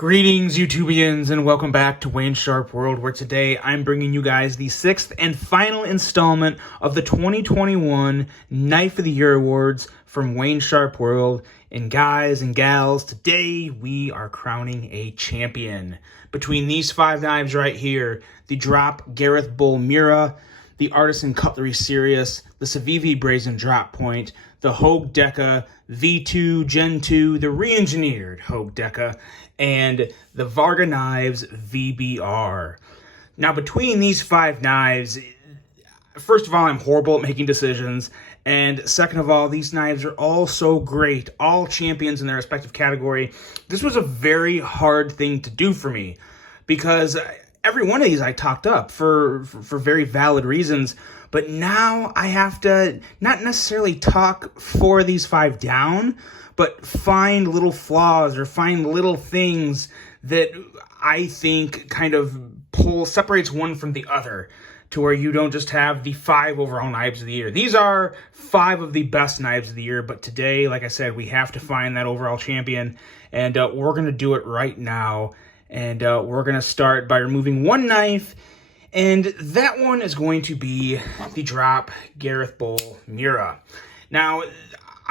Greetings, YouTubians, and welcome back to Wayne Sharp World, where today I'm bringing you guys the sixth and final installment of the 2021 Knife of the Year Awards from Wayne Sharp World. And guys and gals, today we are crowning a champion. Between these five knives right here, the Drop+GB Miura, the Artisan Cutlery Sirius, the Civivi Brazen Drop Point, the Hogue Deca V2 Gen 2, the re-engineered Hogue Deca, and the Varga Knives VBR. Now, between these five knives, first of all, I'm horrible at making decisions, and second of all, these knives are all so great, all champions in their respective category. This was a very hard thing to do for me, because every one of these I talked up for very valid reasons, but now I have to not necessarily talk four of these five down, but find little flaws or find little things that I think kind of separates one from the other, to where you don't just have the five overall knives of the year. These are five of the best knives of the year, but today, like I said, we have to find that overall champion, and we're going to do it right now. And we're going to start by removing one knife, and that one is going to be the Drop+GB Miura. Now,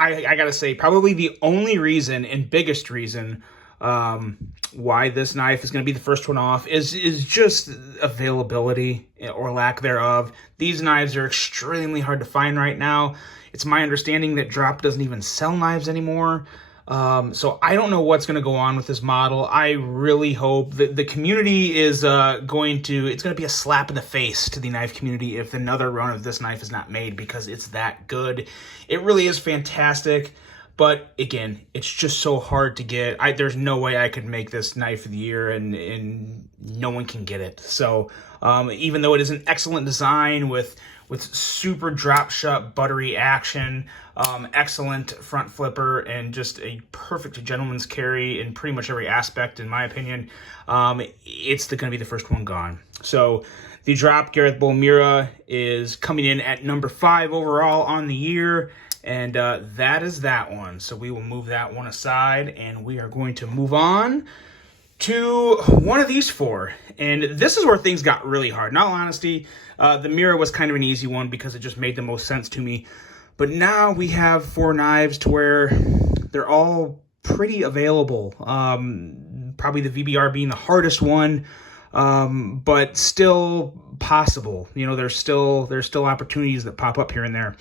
I got to say, probably the only reason and biggest reason why this knife is going to be the first one off is just availability or lack thereof. These knives are extremely hard to find right now. It's my understanding that Drop doesn't even sell knives anymore. So I don't know what's going to go on with this model. I really hope that the community is it's going to be a slap in the face to the knife community if another run of this knife is not made, because it's that good. It really is fantastic, but again, it's just so hard to get. There's no way I could make this knife of the year, and no one can get it. So even though it is an excellent design with super drop shot buttery action, excellent front flipper, and just a perfect gentleman's carry in pretty much every aspect, in my opinion, it's going to be the first one gone. So the Drop+GB Miura is coming in at number 5 overall on the year, and that is that one. So we will move that one aside, and we are going to move on to one of these four. And this is where things got really hard. In all honesty, the Miura was kind of an easy one because it just made the most sense to me. But now we have four knives to where they're all pretty available. Probably the VBR being the hardest one, but still possible. You know, there's still opportunities that pop up here and there.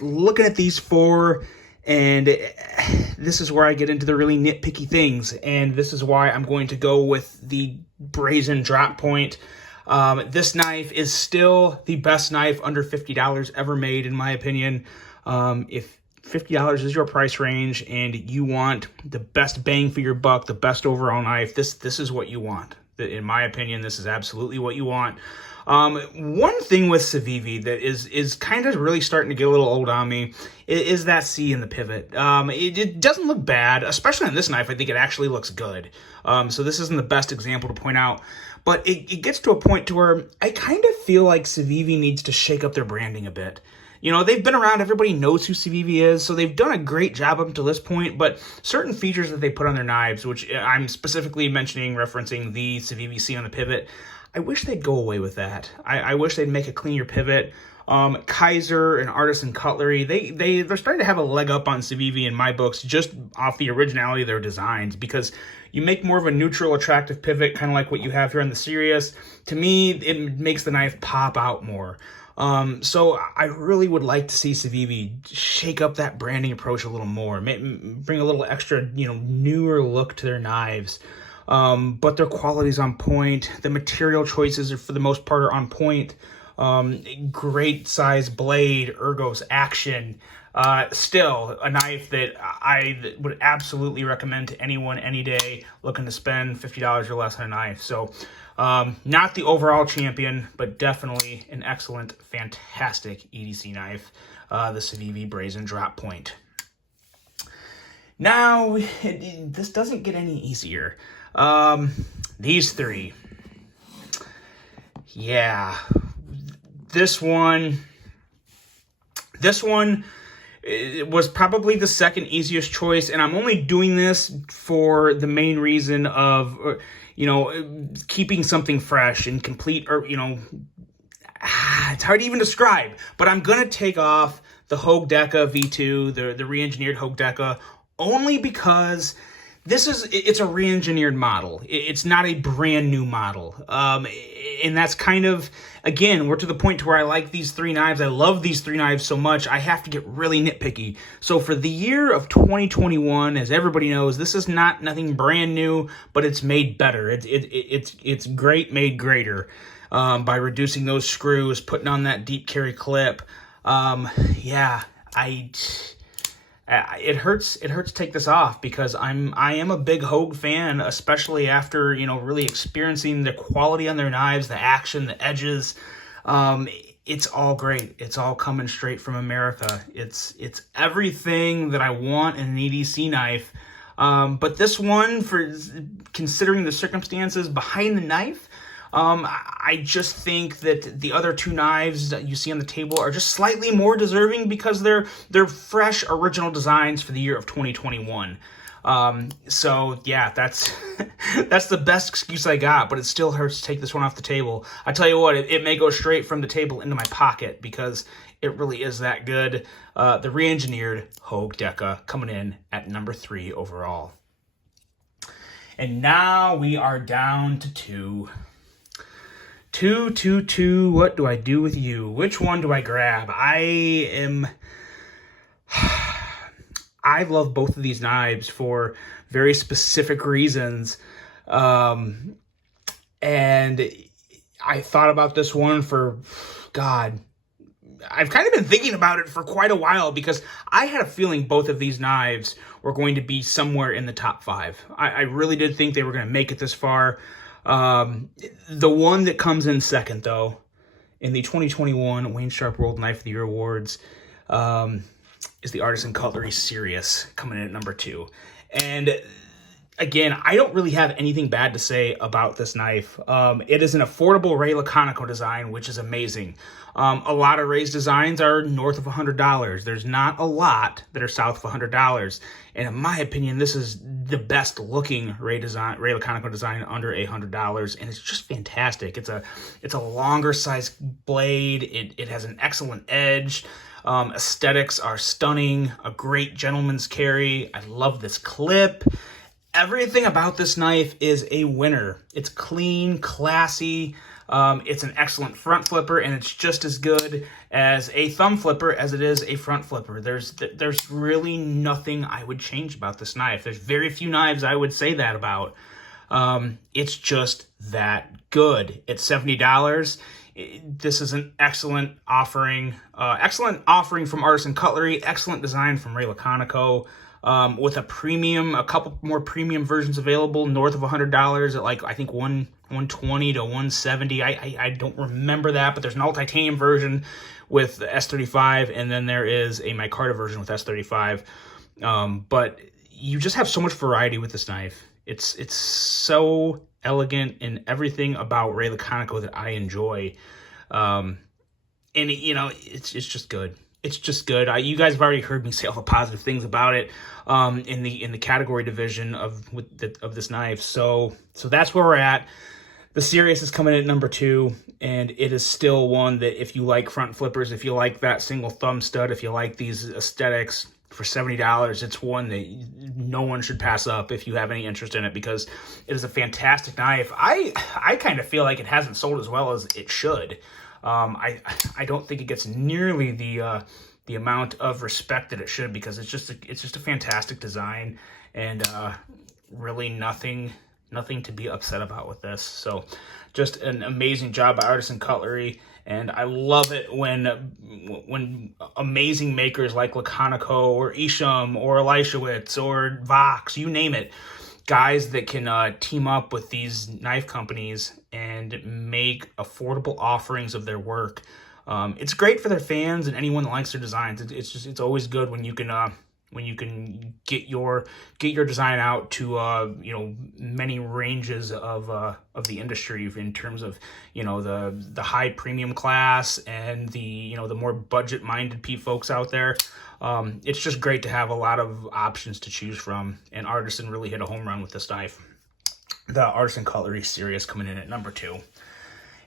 Looking at these four, and this is where I get into the really nitpicky things, and this is why I'm going to go with the Brazen Drop Point. This knife is still the best knife under $50 ever made, in my opinion. If $50 is your price range and you want the best bang for your buck, the best overall knife, this is what you want. In my opinion, this is absolutely what you want. One thing with civivi that is kind of really starting to get a little old on me is that C in the pivot. It doesn't look bad, especially on this knife. I think it actually looks good. So this isn't the best example to point out, but it gets to a point to where I kind of feel like civivi needs to shake up their branding a bit. You know, they've been around, everybody knows who civivi is, so they've done a great job up until this point, but certain features that they put on their knives, which I'm specifically referencing the civivi C on the pivot, I wish they'd go away with that. I wish they'd make a cleaner pivot. Kaiser and Artisan Cutlery, they're starting to have a leg up on civivi in my books, just off the originality of their designs, because you make more of a neutral, attractive pivot, kind of like what you have here on the Sirius. To me, it makes the knife pop out more. So I really would like to see civivi shake up that branding approach a little more, bring a little extra, newer look to their knives. But their quality's on point. The material choices are, for the most part, are on point. Great size blade, ergos, action. Still a knife that I would absolutely recommend to anyone any day looking to spend $50 or less on a knife. So not the overall champion, but definitely an excellent, fantastic EDC knife, the Civivi Brazen Drop Point. Now, this doesn't get any easier. These three. Yeah. This one it was probably the second easiest choice, and I'm only doing this for the main reason of, keeping something fresh and complete, or, it's hard to even describe, but I'm going to take off the Hogue Deca V2, the re-engineered Hogue Deca, only because it's a re-engineered model. It's not a brand new model. And that's kind of, again, we're to the point to where I like these three knives. I love these three knives so much, I have to get really nitpicky. So for the year of 2021, as everybody knows, this is nothing brand new, but it's made better. It's great made greater, by reducing those screws, putting on that deep carry clip. It hurts to take this off, because I am a big Hogue fan, especially after, really experiencing the quality on their knives, the action, the edges. It's all great. It's all coming straight from America. It's everything that I want in an EDC knife. But this one, for considering the circumstances behind the knife, I just think that the other two knives that you see on the table are just slightly more deserving, because they're fresh, original designs for the year of 2021. So yeah, that's that's the best excuse I got, but it still hurts to take this one off the table. I tell you what, it may go straight from the table into my pocket, because it really is that good. The re-engineered Hogue Deca coming in at number 3 overall. And now we are down to 2. 2. What do I do with you? Which one do I grab? I love both of these knives for very specific reasons. And I thought about this one for, God, I've kind of been thinking about it for quite a while, because I had a feeling both of these knives were going to be somewhere in the top 5. I really did think they were going to make it this far. The one that comes in second, though, in the 2021 Wayne Sharp World Knife of the Year Awards, is the Artisan Cutlery Sirius, coming in at number 2. And again, I don't really have anything bad to say about this knife. It is an affordable Ray Laconico design, which is amazing. A lot of Ray's designs are north of $100. There's not a lot that are south of $100. And in my opinion, this is the best looking Ray Laconico design under $100, and it's just fantastic. It's a longer size blade. It has an excellent edge. Aesthetics are stunning. A great gentleman's carry. I love this clip. Everything about this knife is a winner. It's clean, classy. It's an excellent front flipper, and it's just as good as a thumb flipper as it is a front flipper. There's really nothing I would change about this knife. There's very few knives I would say that about. It's just that good. It's $70. This is an excellent offering. Excellent offering from Artisan Cutlery. Excellent design from Ray Laconico. With a couple more premium versions available north of $100 at, like, I think $120 to $170. I don't remember that, but there's an all titanium version with S35, and then there is a micarta version with S35. But you just have so much variety with this knife. It's so elegant in everything about Ray Laconico that I enjoy. And it's just good. It's just good. You guys have already heard me say all the positive things about it in the category division of this knife. So that's where we're at. The Sirius is coming in at number 2, and it is still one that, if you like front flippers, if you like that single thumb stud, if you like these aesthetics, for $70, it's one that no one should pass up if you have any interest in it, because it is a fantastic knife. I kind of feel like it hasn't sold as well as it should. I don't think it gets nearly the amount of respect that it should, because it's just a fantastic design, and really nothing to be upset about with this. So just an amazing job by Artisan Cutlery, and I love it when amazing makers like Laconico or Isham or Elishewitz or Vox, you name it, guys that can team up with these knife companies and make affordable offerings of their work. It's great for their fans and anyone that likes their designs. It's always good when you can when you can get your design out to you know, many ranges of the industry in terms of, you know, the high premium class and the, you know, the more budget minded folks out there. It's just great to have a lot of options to choose from, and Artisan really hit a home run with this knife. The Artisan Cutlery Sirius coming in at number 2.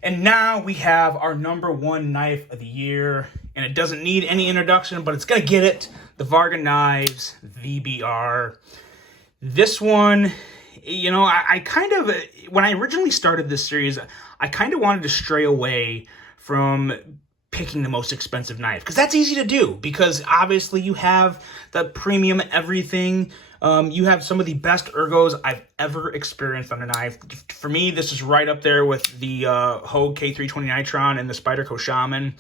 And now we have our number 1 knife of the year, and it doesn't need any introduction, but it's gonna get it. The Varga Knives VBR. This one, you know, I kind of, when I originally started this series, I kind of wanted to stray away from picking the most expensive knife, because that's easy to do, because obviously you have the premium everything. You have some of the best ergos I've ever experienced on a knife. For me, this is right up there with the Hogue K320 Nitron and the Spyderco Shaman.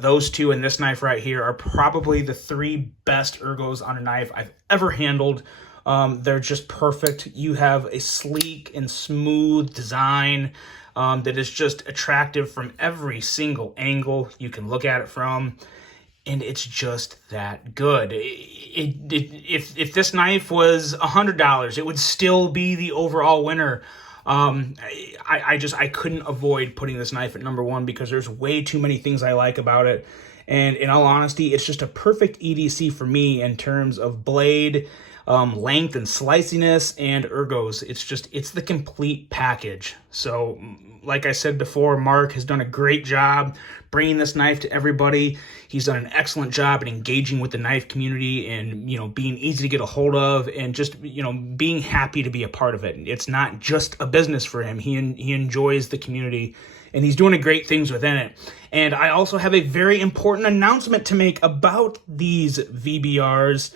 Those two and this knife right here are probably the 3 best ergos on a knife I've ever handled. They're just perfect. You have a sleek and smooth design that is just attractive from every single angle you can look at it from. And it's just that good. If this knife was $100, it would still be the overall winner. I couldn't avoid putting this knife at number 1 because there's way too many things I like about it. And in all honesty, it's just a perfect EDC for me in terms of blade, length and sliciness, and ergos. It's the complete package. So like I said before, Mark has done a great job bringing this knife to everybody. He's done an excellent job at engaging with the knife community and, you know, being easy to get a hold of and just, you know, being happy to be a part of it. It's not just a business for him. He enjoys the community, and he's doing great things within it. And I also have a very important announcement to make about these VBRs.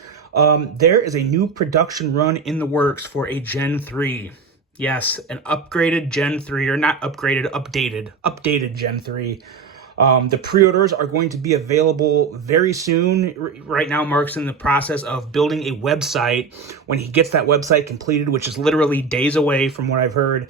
There is a new production run in the works for a Gen 3. Yes, an upgraded Gen 3, or not upgraded, updated Gen 3. The pre-orders are going to be available very soon. Right now, Mark's in the process of building a website. When he gets that website completed, which is literally days away from what I've heard,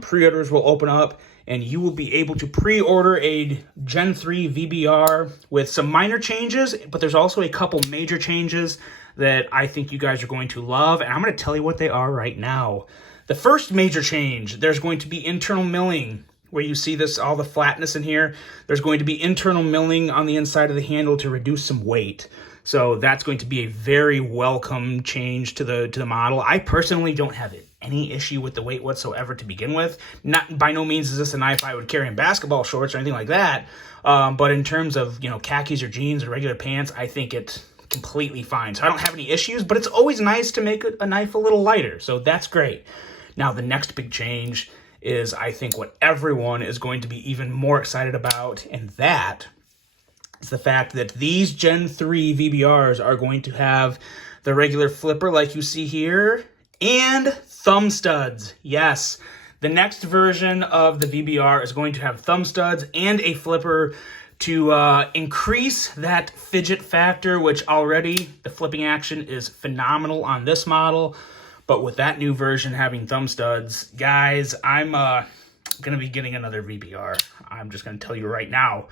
pre-orders will open up, and you will be able to pre-order a Gen 3 VBR with some minor changes, but there's also a couple major changes that I think you guys are going to love, and I'm going to tell you what they are right now. The first major change, there's going to be internal milling. Where you see this, all the flatness in here, there's going to be internal milling on the inside of the handle to reduce some weight. So that's going to be a very welcome change to the model. I personally don't have any issue with the weight whatsoever to begin with. Not by no means is this a knife I would carry in basketball shorts or anything like that. But in terms of, you know, khakis or jeans or regular pants, I think it's completely fine. So I don't have any issues, but it's always nice to make a knife a little lighter. So that's great. Now the next big change is, I think, what everyone is going to be even more excited about, and that is the fact that these Gen 3 VBRs are going to have the regular flipper like you see here, and thumb studs. Yes, the next version of the VBR is going to have thumb studs and a flipper to increase that fidget factor, which already the flipping action is phenomenal on this model. But with that new version having thumb studs, guys, I'm going to be getting another VBR. I'm just going to tell you right now,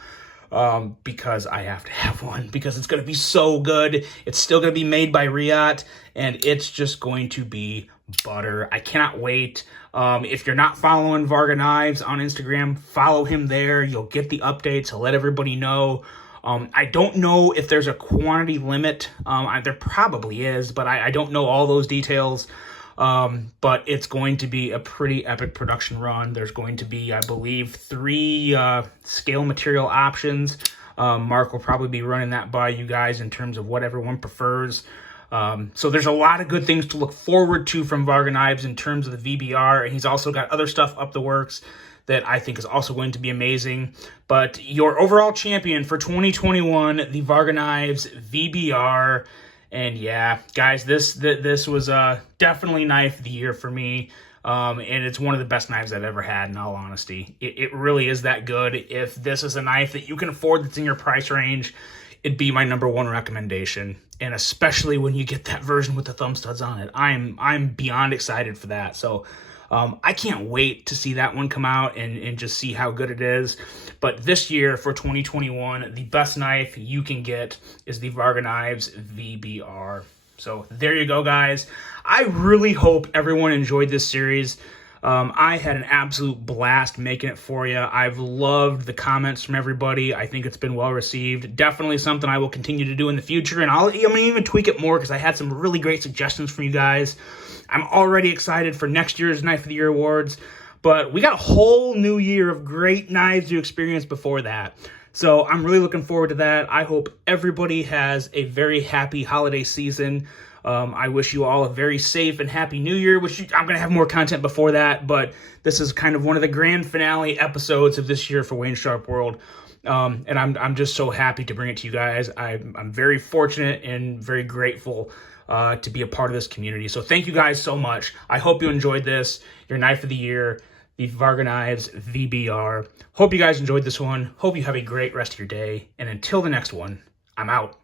because I have to have one, because it's going to be so good. It's still going to be made by Riot, and it's just going to be butter. I cannot wait. If you're not following Varga Knives on Instagram, follow him there. You'll get the updates. He'll let everybody know. I don't know if there's a quantity limit. There probably is, but I don't know all those details. But it's going to be a pretty epic production run. There's going to be, I believe, 3 scale material options. Mark will probably be running that by you guys in terms of what everyone prefers. So there's a lot of good things to look forward to from Varga Knives in terms of the VBR, and he's also got other stuff up the works that I think is also going to be amazing. But your overall champion for 2021, the Varga Knives VBR. And yeah, guys, this was definitely knife of the year for me. And it's one of the best knives I've ever had, in all honesty. It really is that good. If this is a knife that you can afford that's in your price range, it'd be my number 1 recommendation. And especially when you get that version with the thumb studs on it. I'm beyond excited for that. So I can't wait to see that one come out and just see how good it is. But this year for 2021, the best knife you can get is the Varga Knives VBR. So there you go, guys. I really hope everyone enjoyed this series. I had an absolute blast making it for you. I've loved the comments from everybody. I think it's been well received. Definitely something I will continue to do in the future, and I'm gonna even tweak it more because I had some really great suggestions from you guys. I'm already excited for next year's Knife of the Year awards, but we got a whole new year of great knives to experience before that. So I'm really looking forward to that. I hope everybody has a very happy holiday season. I wish you all a very safe and happy new year, which I'm going to have more content before that, but this is kind of one of the grand finale episodes of this year for Wayne Sharp World. And I'm just so happy to bring it to you guys. I'm very fortunate and very grateful to be a part of this community. So thank you guys so much. I hope you enjoyed this, your Knife of the Year, the Varga Knives VBR. Hope you guys enjoyed this one. Hope you have a great rest of your day. And until the next one, I'm out.